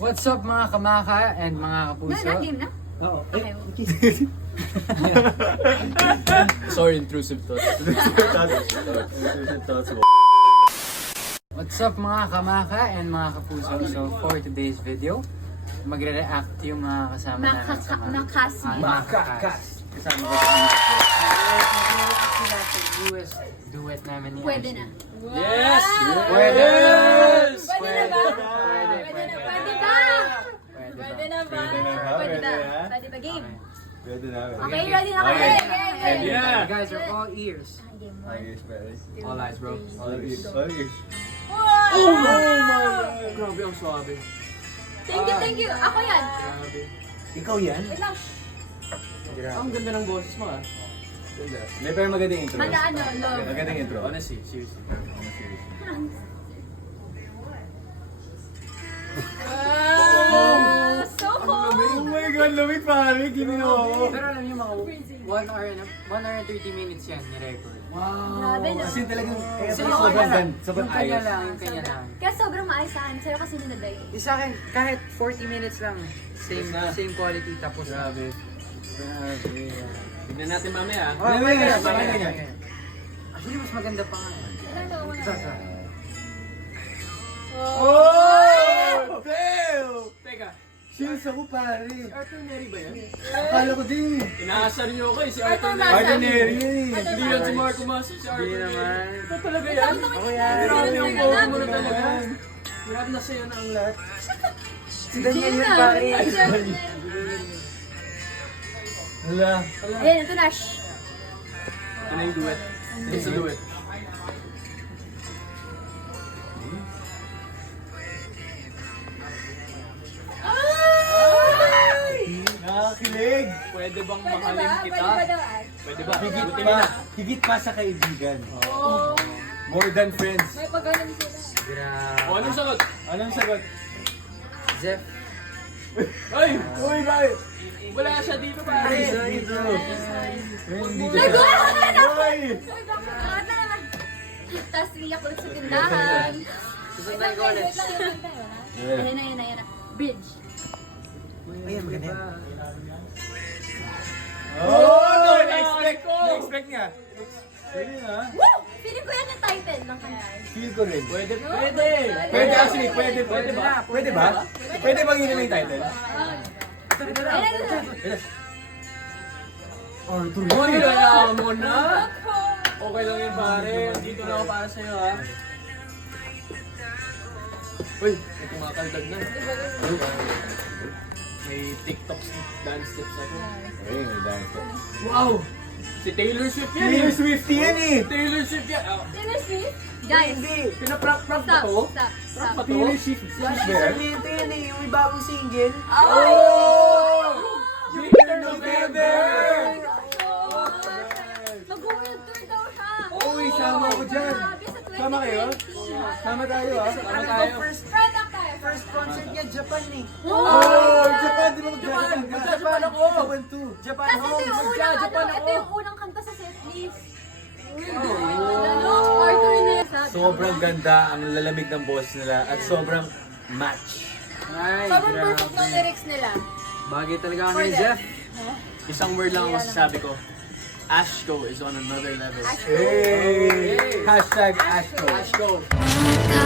What's up mga kamaka and mga kapuso? game na? Oo. Okay. Sorry, intrusive thoughts. What's up mga kamaka and mga kapuso? So for today's video, magre-react yung mga kasama namin sa Makas. Kasama ko sa magre-react sila sa newest duet namin ni Pwede Ashley. na. Yes! Pwede! Yes! Pwede na ba? Pwede, Pwede pwede. na. Pwede ba? Pwede Pwede ba? na ba? Pwede na. Pwede ba game? Pwede na. Okay, ready na kayo? Ready na. You guys are all ears. Game Ayos, pwede. All eyes, bro. All eyes. Ayos. Oh my Grabe, ang swabe. Thank you. Ako yan. Grabe. Ikaw yan? Wait lang. Ang ganda ng boses mo, ah. Ganda. May pero magandang intro. Love. Magandang intro. Honestly, seriously. So cool. Oh my God, lamig pare. Ginawa ko. Pero alam niyo mga 1 hour and 30 minutes yan ni-record. Grabe no? Kasi talagang Kasi sobrang yung kanya ayos. lang, yung kanya lang. Kaya sobrang maayos sa'yo kasi nanaday. Yung sa akin, kahit 40 minutes lang, same quality tapos na. Grabe. Tignan natin mamaya, ah. Oh, Mamaya, mamaya, mamaya. mamaya. Actually, mas maganda pa nga. Isa. Oh! Damn! Teka, Cheers ako pare. Arthur Neri ba yan? Akala ko din. Inaasar niyo ako eh, si Arthur Arthur Neri. Ordinary yan eh. Hindi yan si Marco Masi, si Arthur Hindi Neri. naman. Ito talaga yan? Ako yan. Grabe yung bobo mo na talaga. Grabe na sa'yo na ang lahat. Si Daniel yun pare. Hala. Ayan, ito na. Ito na yung duet. It's a duet. Nakakilig. Pwede bang Pwede mahalin ba? kita? Pwede ba daw ay? Pwede ba? Higit Buti pa. na. Higit pa sa kaibigan. Oh. More than friends. May pagganon sila. O, anong sagot? Anong sagot? Jeff. Ay! Uy, bakit? Wala siya dito pare. Sorry bro. Hindi ko Nagawa siya. ko na ako! Uy! Uy, bakit angat na naman? Tapos iyak ulit sa tindahan. Susundan ko ulit. Wait lang, yung kanta yun, ha? Ayan na. Bridge. Ayan, maganda yan. Oh! Na-expect niya. Pwede na. Woo! Feeling ko yan yung title ng kanta. Feel ko rin. Pwede. Pwede actually, pwede ba? Pwede ba? Pwede bang yun yung title? Ayan. Arthur. Oh, nilalaan mo na. Okay lang yan pare. Dito na ako para sa'yo ha. Uy, may kumakaldag na. May TikTok dance steps ako. Ayun, may dance ko. Wow! Si Taylor Swift yan Taylor eh! Swift yan eh! Taylor Swift yan! Ah, Taylor Swift? Guys, pinaprank-prank ba stop, to? stop, Prank ba stop. to? Taylor Swift is there? Ito yan eh, yung may bagong single. Oh! Bitter November! Mag-world tour daw siya. Uy, sama ako dyan. Grabe, sa 2020. Sama kayo? Sama tayo ah. Sama tayo. Friend up tayo. First concert niya, Japan eh. Oh! Japan! Di ba mag-Japan ka? Japan ako! Japan too. Japan Kasi ito yung unang, Japan ako. ito yung unang kanta sa setlist. Arthur Nessa. Sobrang ganda ang lalamig ng boses nila at sobrang match. Ay, Sobrang grabe. perfect ng lyrics nila. Bagay talaga kami For ni them. Jeff. Isang word lang ang masasabi ko. Ashko is on another level. Hey! Hashtag Ashko. Ashko. Ka